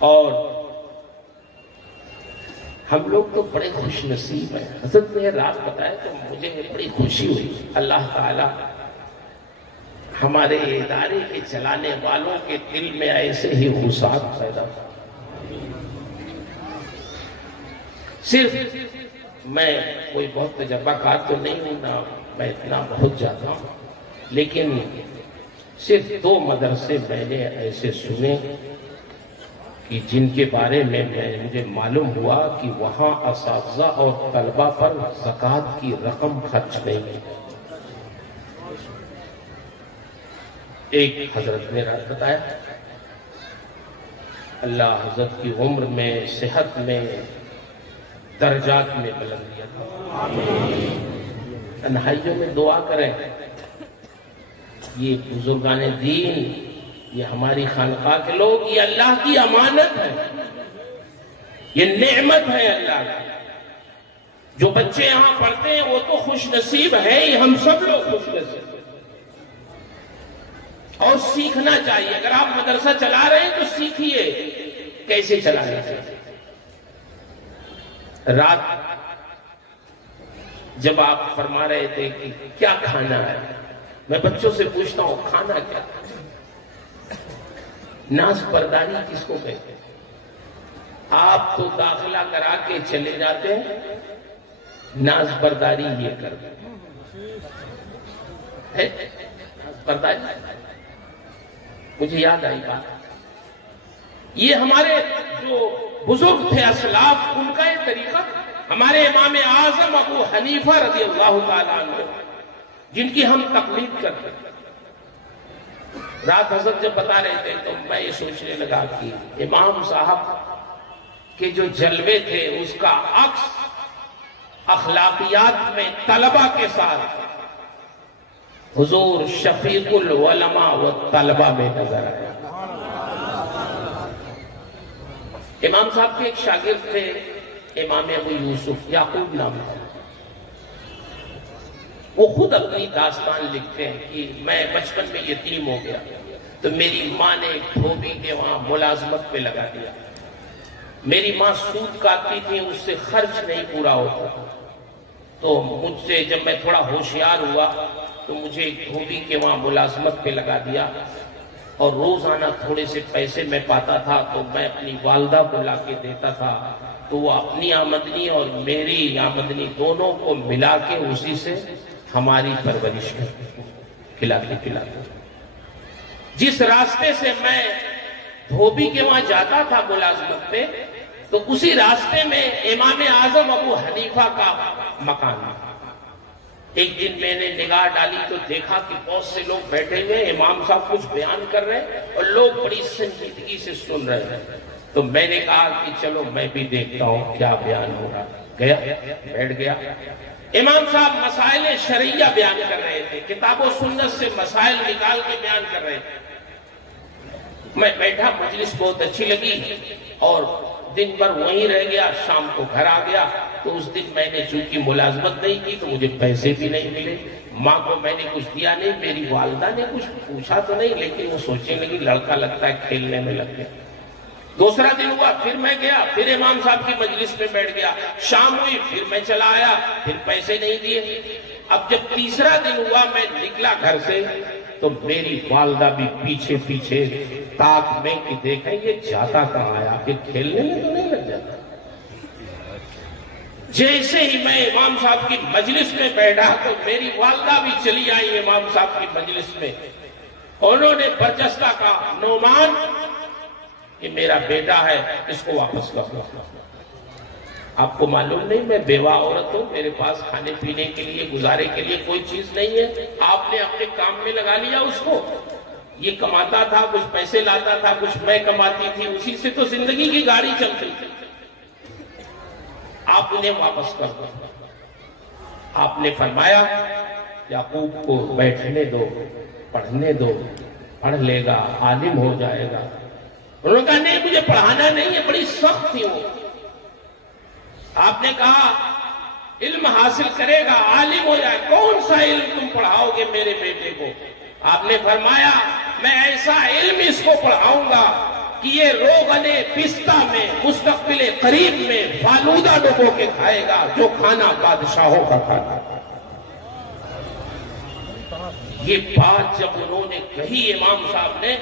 اور ہم لوگ تو بڑے خوش نصیب ہیں. حضرت نے رات بتایا تو مجھے بڑی خوشی ہوئی. اللہ تعالی ہمارے ادارے کے چلانے والوں کے دل میں ایسے ہی وسعت پیدا ہو. صرف میں کوئی بہت تجربہ کار تو نہیں ہوں نا، میں اتنا بہت جاتا ہوں، لیکن صرف 2 مدرسے میں نے ایسے سنے کہ جن کے بارے میں مجھے معلوم ہوا کہ وہاں اساتذہ اور طلبہ پر زکوٰۃ کی رقم خرچ نہیں ہے. ایک حضرت نے رات بتایا، اللہ حضرت کی عمر میں، صحت میں، درجات میں بلندی عطا. تنہائیوں میں دعا کریں. یہ بزرگان دین، یہ ہماری خانقاہ کے لوگ، یہ اللہ کی امانت ہے، یہ نعمت ہے اللہ کی. جو بچے یہاں پڑھتے ہیں وہ تو خوش نصیب ہیں ہی، ہم سب لوگ خوش نصیب ہیں. اور سیکھنا چاہیے. اگر آپ مدرسہ چلا رہے ہیں تو سیکھیے کیسے چلانا چاہیے. رات جب آپ فرما رہے تھے کہ کیا کھانا ہے، میں بچوں سے پوچھتا ہوں کھانا کیا؟ ناز برداری کس کو کہتے ہیں؟ آپ تو داخلہ کرا کے چلے جاتے ہیں، ناز برداری یہ کرتے ہیں. برداری مجھے یاد آئی بات، یہ ہمارے جو بزرگ تھے اسلاف، ان کا یہ طریقہ. ہمارے امام اعظم ابو حنیفہ رضی اللہ تعالیٰ عنہ، جن کی ہم تقلید کرتے ہیں. رات حضرت جب بتا رہے تھے تو میں یہ سوچنے لگا کہ امام صاحب کے جو جلوے تھے اس کا عکس اخلاقیات میں طلبہ کے ساتھ حضور شفیق العلماء و طلبہ میں نظر آیا. امام صاحب کے ایک شاگرد تھے امام ابو یوسف، یعقوب نام تھا. وہ خود اپنی داستان لکھتے ہیں کہ میں بچپن میں یتیم ہو گیا تو میری ماں نے ایک دھوبی کے وہاں ملازمت پہ لگا دیا. میری ماں سود کاٹتی تھی، اس سے خرچ نہیں پورا ہوتا. تو مجھ سے جب میں تھوڑا ہوشیار ہوا تو مجھے ایک دھوبی کے وہاں ملازمت پہ لگا دیا، اور روزانہ تھوڑے سے پیسے میں پاتا تھا تو میں اپنی والدہ کو لا کے دیتا تھا. تو وہ اپنی آمدنی اور میری آمدنی دونوں کو ملا کے اسی سے ہماری پرورش کھلاتے پلاتے. جس راستے سے میں دھوبی کے وہاں جاتا تھا ملازمت پہ، تو اسی راستے میں امام اعظم ابو حنیفہ کا مکان تھا. ایک دن میں نے نگاہ ڈالی تو دیکھا کہ بہت سے لوگ بیٹھے ہوئے، امام صاحب کچھ بیان کر رہے ہیں اور لوگ بڑی سنجیدگی سے سن رہے ہیں. تو میں نے کہا کہ چلو میں بھی دیکھتا ہوں کیا بیان ہو رہا. گیا، بیٹھ گیا. امام صاحب مسائل شرعیہ بیان کر رہے تھے، کتاب و سنت سے مسائل نکال کے بیان کر رہے تھے. میں بیٹھا، مجلس بہت اچھی لگی اور دن بھر وہیں رہ گیا. شام کو گھر آ گیا تو اس دن میں نے چونکہ ملازمت نہیں کی تو مجھے پیسے بھی نہیں ملے. ماں کو میں نے کچھ دیا نہیں، میری والدہ نے کچھ پوچھا تو نہیں، لیکن وہ سوچنے لگی لڑکا لگتا ہے کھیلنے میں لگ گیا. دوسرا دن ہوا، پھر میں گیا، پھر امام صاحب کی مجلس میں بیٹھ گیا. شام ہوئی، پھر میں چلا آیا، پھر پیسے نہیں دیے. اب جب تیسرا دن ہوا میں نکلا گھر سے تو میری والدہ بھی پیچھے پیچھے تاک میں کہ دیکھیں یہ جاتا کہاں آیا، کہ کھیلنے میں تو نہیں لگ جاتا. جیسے ہی میں امام صاحب کی مجلس میں بیٹھا تو میری والدہ بھی چلی آئی امام صاحب کی مجلس میں. انہوں نے برجستہ کہا نعمان کہ میرا بیٹا ہے، اس کو واپس کر دو. آپ کو معلوم نہیں میں بیوہ عورت ہوں، میرے پاس کھانے پینے کے لیے گزارے کے لیے کوئی چیز نہیں ہے. آپ نے اپنے کام میں لگا لیا اس کو. یہ کماتا تھا، کچھ پیسے لاتا تھا، کچھ میں کماتی تھی، اسی سے تو زندگی کی گاڑی چلتی تھی. آپ انہیں واپس کر دو. آپ نے فرمایا یعقوب کو بیٹھنے دو، پڑھنے دو، پڑھ لے گا، عالم ہو جائے گا. انہوں نے کہا نہیں مجھے پڑھانا نہیں ہے، بڑی سخت تھی وہ. آپ نے کہا علم حاصل کرے گا، عالم ہو جائے. کون سا علم تم پڑھاؤ گے میرے بیٹے کو؟ آپ نے فرمایا میں ایسا علم اس کو پڑھاؤں گا کہ یہ روغنے پستہ میں مستقبل قریب میں فالودہ ڈبو کے کھائے گا، جو کھانا بادشاہوں کا کھانا۔ یہ بات جب انہوں نے کہی امام صاحب نے،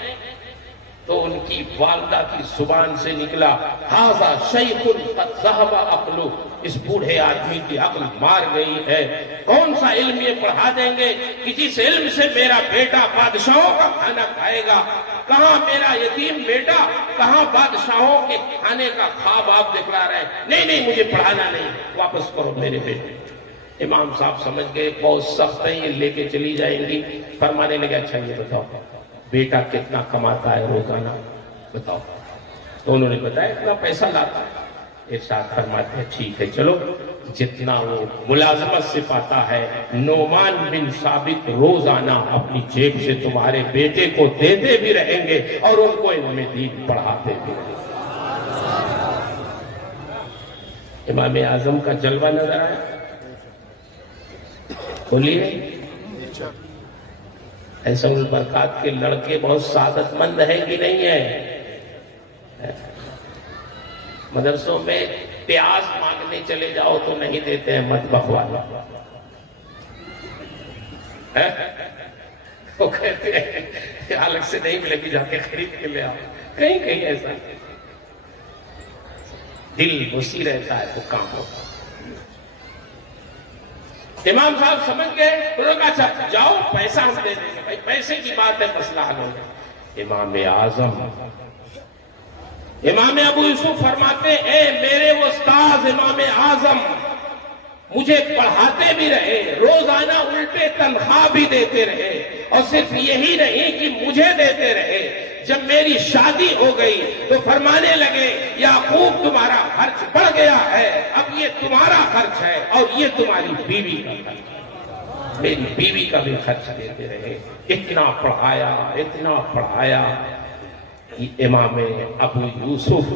تو ان کی والدہ کی زبان سے نکلا، ھذا شیخ قد ذہب عقلہ، اس بوڑھے آدمی کی عقل مار گئی ہے، کون سا علم یہ پڑھا دیں گے کہ جس علم سے میرا بیٹا بادشاہوں کا کھانا کھائے گا؟ کہاں میرا یتیم بیٹا، کہاں بادشاہوں کے کھانے کا خواب آپ دکھلا رہے ہیں؟ نہیں مجھے پڑھانا نہیں، واپس کرو میرے بیٹے۔ امام صاحب سمجھ گئے بہت سخت ہے، یہ لے کے چلی جائیں گی۔ فرمانے لگے اچھا یہ بتاؤ بیٹا کتنا کماتا ہے روزانہ، بتاؤ۔ تو انہوں نے بتایا اتنا پیسہ لاتا ہے۔ ارشاد فرماتے ہیں ٹھیک ہے چلو، جتنا وہ ملازمت سے پاتا ہے نعمان بن ثابت روزانہ اپنی جیب سے تمہارے بیٹے کو دیتے بھی رہیں گے اور ان کو علم دین پڑھاتے بھی رہیں گے۔ امام اعظم کا جلوہ نظر آیا؟ بولیے۔ ایسا البرکات کے لڑکے بہت سعادت مند ہیں کہ نہیں ہیں؟ مدرسوں میں پیاز مانگنے چلے جاؤ تو نہیں دیتے ہیں مطبخ والا، وہ کہتے ہیں الگ سے نہیں ملے گی، جا کے خرید کے لے آؤ۔ کہیں کہیں ایسا دل وسیع رہتا ہے تو کام ہوتا۔ امام صاحب سمجھ گئے، انہوں نے کہا اچھا جاؤ پیسہ ہم دے دیں گے، بھائی پیسے کی بات ہے مسئلہ حل ہو گیا۔ امام اعظم امام ابو یوسف فرماتے اے میرے استاد امام اعظم، مجھے پڑھاتے بھی رہے، روزانہ الٹے تنخواہ بھی دیتے رہے، اور صرف یہی نہیں کہ مجھے دیتے رہے، جب میری شادی ہو گئی تو فرمانے لگے یعقوب تمہارا خرچ بڑھ گیا ہے، اب یہ تمہارا خرچ ہے اور یہ تمہاری بیوی کا خرچ ہے۔ میری بیوی کا بھی خرچ دیتے رہے، اتنا پڑھایا اتنا پڑھایا۔ امام ابو یوسف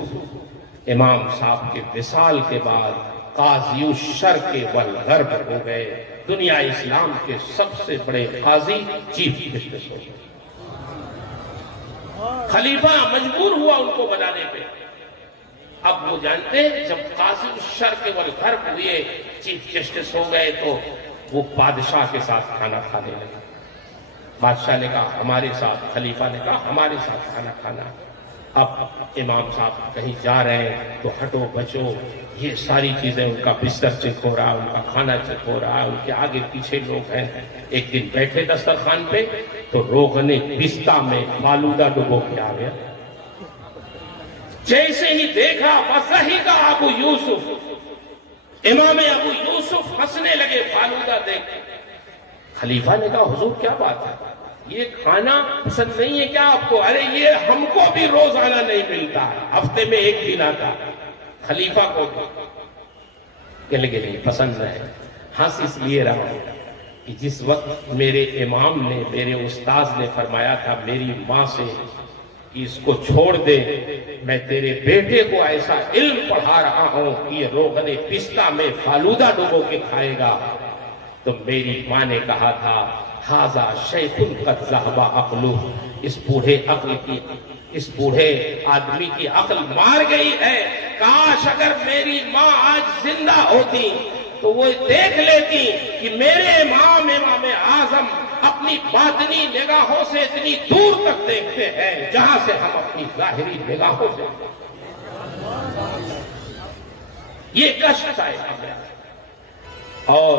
امام صاحب کے وصال کے بعد قاضی الشرق والغرب ہو گئے، دنیا اسلام کے سب سے بڑے قاضی چیف جسٹس ہو گئے۔ خلیفہ مجبور ہوا ان کو بنانے پہ۔ اب وہ جانتے ہیں جب قاضی الشرق والغرب ہوئے، چیف جسٹس ہو گئے، تو وہ بادشاہ کے ساتھ کھانا کھانے لگے۔ بادشاہ نے کہا ہمارے ساتھ، خلیفہ نے کہا ہمارے ساتھ کھانا کھانا۔ اب امام صاحب کہیں جا رہے ہیں تو ہٹو بچو، یہ ساری چیزیں، ان کا بستر چیک ہو رہا ہے، ان کا کھانا چیک ہو رہا ہے، ان کے آگے پیچھے لوگ ہیں۔ ایک دن بیٹھے دسترخوان پہ تو روغن پستہ میں فالودہ ڈبو کے آ گیا۔ جیسے ہی دیکھا فضحک ابو یوسف، امام ابو یوسف ہنسنے لگے فالودہ دیکھ۔ خلیفہ نے کہا حضور کیا بات ہے، یہ کھانا پسند نہیں ہے کیا آپ کو؟ ارے یہ ہم کو بھی روزانہ نہیں ملتا، ہفتے میں ایک دن آتا۔ خلیفہ کو کہنے لگے نہیں پسند ہے۔ ہنس اس لیے رہا کہ جس وقت میرے امام نے، میرے استاذ نے فرمایا تھا میری ماں سے کہ اس کو چھوڑ دے، میں تیرے بیٹے کو ایسا علم پڑھا رہا ہوں کہ یہ روغن پستہ میں فالودہ ڈبو کے کھائے گا، تو میری ماں نے کہا تھا ھذا شیخ قد ذہب عقلہ، اس بوڑھے آدمی کی عقل مار گئی ہے۔ کاش اگر میری ماں آج زندہ ہوتی تو وہ دیکھ لیتی کہ میرے امام اعظم اپنی باطنی نگاہوں سے اتنی دور تک دیکھتے ہیں جہاں سے ہم اپنی ظاہری نگاہوں سے۔ یہ کشف ہے۔ اور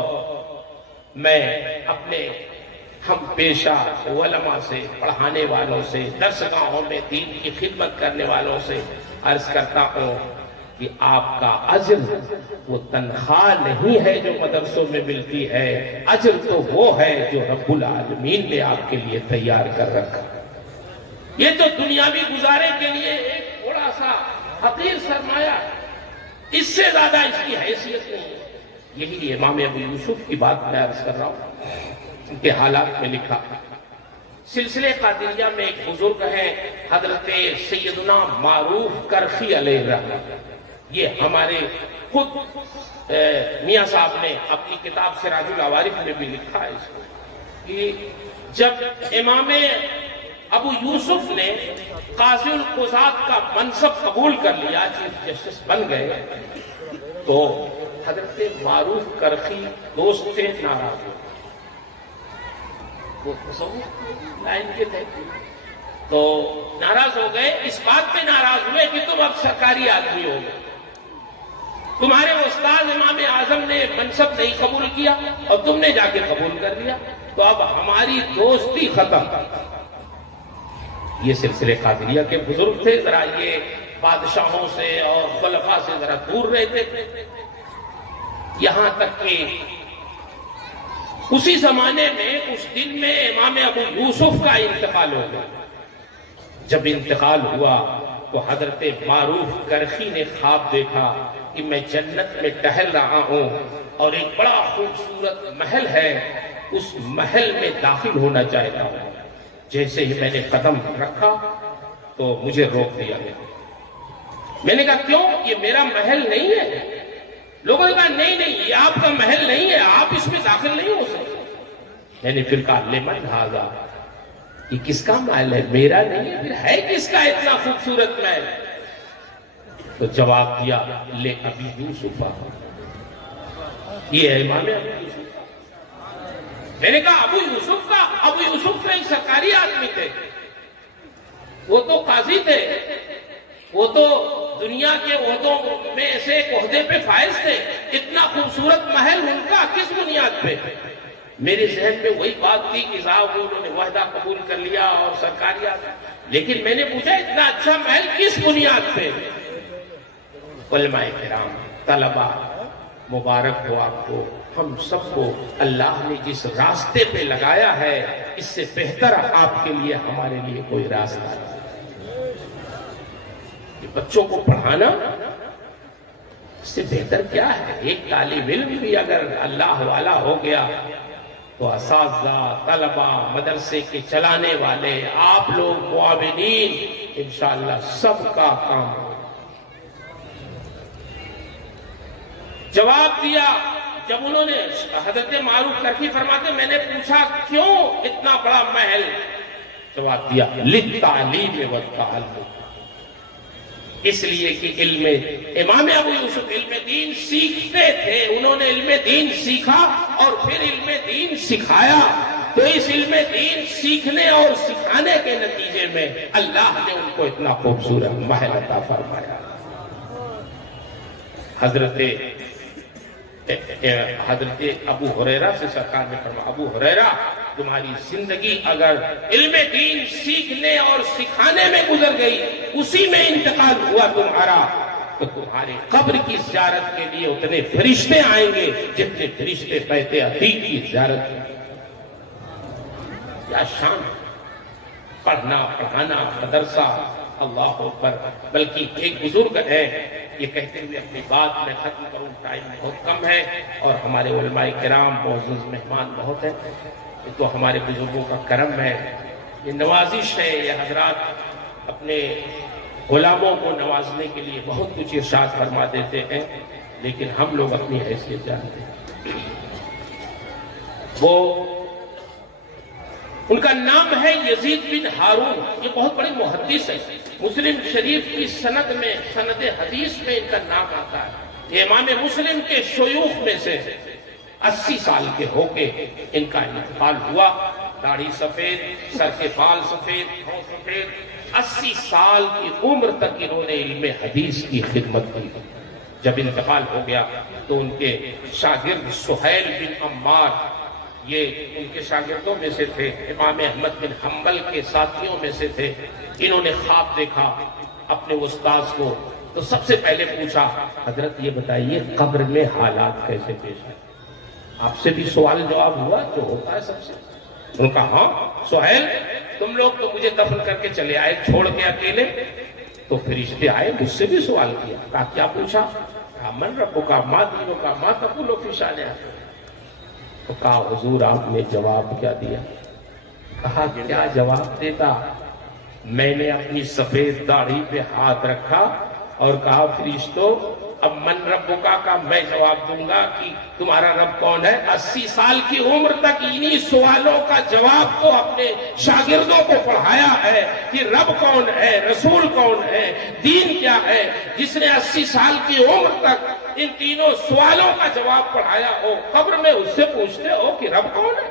میں اپنے ہم پیشہ علماء سے، پڑھانے والوں سے، درسگاہوں میں دین کی خدمت کرنے والوں سے عرض کرتا ہوں کہ آپ کا اجر وہ تنخواہ نہیں ہے جو مدرسوں میں ملتی ہے، اجر تو وہ ہے جو رب العالمین نے آپ کے لیے تیار کر رکھا۔ یہ تو دنیاوی گزارے کے لیے ایک تھوڑا سا حقیر سرمایہ، اس سے زیادہ اس کی حیثیت نہیں ہے۔ یہی امام ابو یوسف کی بات میں عرض کر رہا ہوں، ان کے حالات میں لکھا۔ سلسلے قادریہ میں ایک بزرگ ہیں حضرت سیدنا معروف کرخی علیہ الرحمہ، یہ ہمارے خود میاں صاحب نے اپنی کتاب سراج العوارف میں بھی لکھا ہے اس کو، کہ جب امام ابو یوسف نے قاضی القضات کا منصب قبول کر لیا، چیف جسٹس بن گئے، تو حضرت معروف کرخی دوست تھے، ناراض ہوئے، وہ لائن کے تھے، تو ناراض ہو گئے، اس بات پہ ناراض ہوئے کہ تم اب سرکاری آدمی ہو گئے، تمہارے استاد امام اعظم نے منصب نہیں قبول کیا اور تم نے جا کے قبول کر لیا، تو اب ہماری دوستی ختم۔ یہ سلسلے قادریہ کے بزرگ تھے، ذرا یہ بادشاہوں سے اور خلفاء سے ذرا دور رہتے تھے، یہاں تک کہ اسی زمانے میں اس دن میں امام ابو یوسف کا انتقال ہو گیا۔ جب انتقال ہوا تو حضرت معروف کرخی نے خواب دیکھا کہ میں جنت میں ٹہل رہا ہوں اور ایک بڑا خوبصورت محل ہے، اس محل میں داخل ہونا چاہتا ہوں۔ جیسے ہی میں نے قدم رکھا تو مجھے روک دیا گیا۔ میں نے کہا کیوں؟ یہ میرا محل نہیں ہے۔ لوگوں نے کہا نہیں نہیں، یہ آپ کا محل نہیں ہے، آپ اس میں داخل نہیں ہو سکتے۔ میں نے پھر کہا لمن ھذا، یہ کس کا محل ہے؟ میرا نہیں ہے، پھر ہے کس کا اتنا خوبصورت محل؟ تو جواب دیا لے ابی یوسف، یہ ہے امام ابو یوسف۔ میں نے کہا ابو یوسف کا؟ ابو یوسف ایک سرکاری آدمی تھے، وہ تو قاضی تھے، وہ تو دنیا کے عہدوں میں ایسے ایک عہدے پہ فائز تھے، اتنا خوبصورت محل ان کا کس بنیاد پہ؟ میرے ذہن میں وہی بات تھی کہ صاحب انہوں نے وعدہ قبول کر لیا اور سرکاری آدمی، لیکن میں نے پوچھا اتنا اچھا محل کس بنیاد پہ؟ علماء کرام، طلباء، مبارک ہو آپ کو، ہم سب کو اللہ نے جس راستے پہ لگایا ہے اس سے بہتر آپ کے لیے ہمارے لیے کوئی راستہ نہیں۔ یہ بچوں کو پڑھانا اس سے بہتر کیا ہے؟ ایک طالب علم بھی اگر اللہ والا ہو گیا تو اساتذہ، طلباء، مدرسے کے چلانے والے، آپ لوگ معاونین، انشاءاللہ سب کا کام ہو۔ جواب دیا جب انہوں نے، حضرت معروف کرخی فرماتے میں نے پوچھا کیوں اتنا بڑا محل؟ جواب دیا للتعلیم والتعلم، اس لیے کہ علم، امام ابو یوسف علم دین سیکھتے تھے، انہوں نے علم دین سیکھا اور پھر علم دین سکھایا، تو اس علم دین سیکھنے اور سکھانے کے نتیجے میں اللہ نے ان کو اتنا خوبصورت محل عطا فرمایا۔ حضرت ابو ہریرہ سے سرکار نے فرمایا، ابو ہریرہ تمہاری زندگی اگر علم دین سیکھنے اور سکھانے میں گزر گئی، اسی میں انتقال ہوا تمہارا، تو تمہارے قبر کی زیارت کے لیے اتنے فرشتے آئیں گے جتنے فرشتے بیت عتیق کی زیارت کی۔ کیا شان، پڑھنا پڑھانا مدرسہ، اللہ اکبر۔ بلکہ ایک بزرگ ہے، یہ کہتے ہوئے اپنی بات میں ختم کروں، ٹائم بہت کم ہے اور ہمارے علماء کرام معزز مہمان بہت ہیں، یہ تو ہمارے بزرگوں کا کرم ہے، یہ نوازش ہے، یہ حضرات اپنے غلاموں کو نوازنے کے لیے بہت کچھ ارشاد فرما دیتے ہیں، لیکن ہم لوگ اپنی حیثیت جانتے ہیں۔ وہ ان کا نام ہے یزید بن ہارون، یہ بہت بڑے محدث ہیں، مسلم شریف کی سند میں، سند حدیث میں ان کا نام آتا ہے، یہ امام مسلم کے شیوخ میں سے 80 سال کے ہو کے ان کا انتقال ہوا، داڑھی سفید، سر کے بال سفید، ہاں سفید، 80 سال کی عمر تک انہوں نے علم حدیث کی خدمت کی۔ جب انتقال ہو گیا تو ان کے شاگرد سہیل بن عمار، یہ ان کے شاگردوں میں سے تھے، امام احمد بن حنبل کے ساتھیوں میں سے تھے، انہوں نے خواب دیکھا اپنے استاذ کو، تو سب سے پہلے پوچھا حضرت یہ بتائیے قبر میں حالات کیسے پیش آئے؟ آپ سے بھی سوال جواب ہوا جو ہوتا ہے سب سے؟ انہوں نے کہا ہاں سہیل، تم لوگ تو مجھے دفن کر کے چلے آئے چھوڑ کے اکیلے، تو فرشتے آئے مجھ سے بھی سوال کیا، کہا کیا پوچھا؟ کہا من ربک ما دینک ما تقول فی شأن اخیک، تو کہا حضور آپ نے جواب کیا دیا؟ کہا کیا جواب دیتا؟ میں نے اپنی سفید داڑھی پہ ہاتھ رکھا اور کہا فرشتوں اب من ربکا کا میں جواب دوں گا کہ تمہارا رب کون ہے. 80 سال کی عمر تک انہی سوالوں کا جواب تو اپنے شاگردوں کو پڑھایا ہے کہ رب کون ہے, رسول کون ہے, دین کیا ہے. جس نے 80 سال کی عمر تک ان تینوں سوالوں کا جواب پڑھایا ہو, قبر میں اس سے پوچھتے ہو کہ رب کون ہے.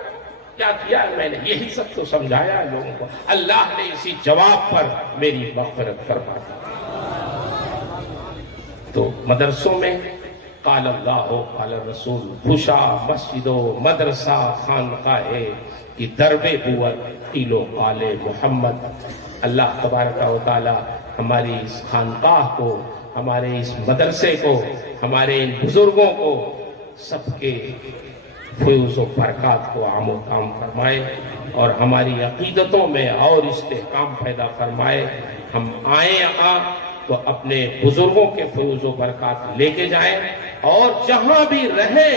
کیا کیا ہے میں نے؟ یہی سب تو سمجھایا ہے لوگوں کو. اللہ نے اسی جواب پر میری مغفرت فرما دی. تو مدرسوں میں قال اللہ قال رسول, خوشا مسجد و مدرسہ خانقاہ کی درب بوت قیل و قال محمد. اللہ تبارک و تعالی ہماری اس خانقاہ کو, ہمارے اس مدرسے کو, ہمارے ان بزرگوں کو سب کے فیوز و برکات کو عام و تام فرمائے اور ہماری عقیدتوں میں اور استحکام پیدا فرمائے. ہم آئیں یہاں تو اپنے بزرگوں کے فیوز و برکات لے کے جائیں, اور جہاں بھی رہیں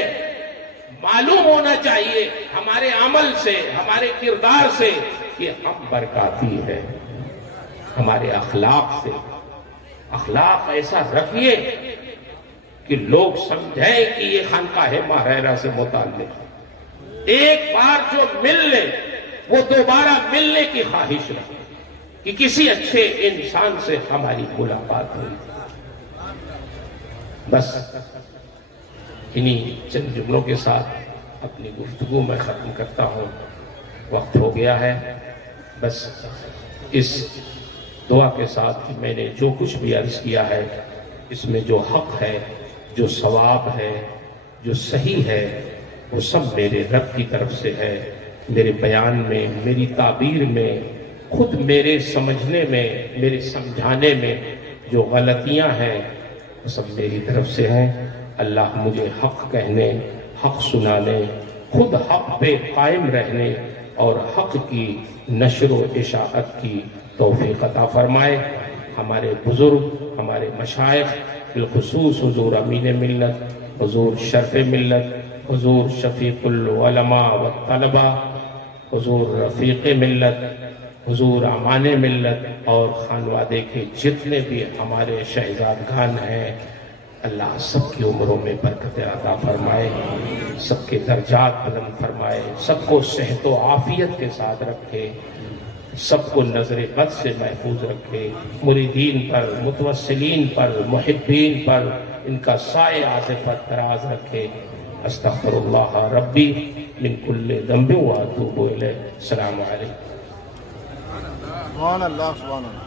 معلوم ہونا چاہیے ہمارے عمل سے, ہمارے کردار سے کہ ہم برکاتی ہیں. ہمارے اخلاق سے, اخلاق ایسا رکھیے کہ لوگ سمجھیں کہ یہ خانقاہ ماہرہ سے متعلق. ایک بار جو مل لے وہ دوبارہ ملنے کی خواہش رکھے کہ کسی اچھے انسان سے ہماری ملاقات ہوئی. بس انہی چند جملوں کے ساتھ اپنی گفتگو میں ختم کرتا ہوں. وقت ہو گیا ہے. بس اس دعا کے ساتھ کہ میں نے جو کچھ بھی عرض کیا ہے اس میں جو حق ہے, جو ثواب ہے, جو صحیح ہے, وہ سب میرے رب کی طرف سے ہے. میرے بیان میں, میری تعبیر میں, خود میرے سمجھنے میں, میرے سمجھانے میں جو غلطیاں ہیں وہ سب میری طرف سے ہیں. اللہ مجھے حق کہنے, حق سنانے, خود حق پہ قائم رہنے اور حق کی نشر و اشاعت کی توفیق عطا فرمائے. ہمارے بزرگ, ہمارے مشائخ, بالخصوص حضور امین ملت, حضور شرف ملت, حضور شفیق العلماء والطلباء, حضور رفیق ملت, حضور امان ملت اور خانوادے کے جتنے بھی ہمارے شہزادگان ہیں, اللہ سب کی عمروں میں برکت عطا فرمائے, سب کے درجات بلند فرمائے, سب کو صحت و عافیت کے ساتھ رکھے, سب کو نظر بد سے محفوظ رکھے. مریدین پر, متوسلین پر, محبین پر ان کا سائے عاطفت دراز رکھے. استغفر اللہ ربی من کل ذنب واتوب الیہ. السلام علیکم. سبحان اللہ, سبحان اللہ.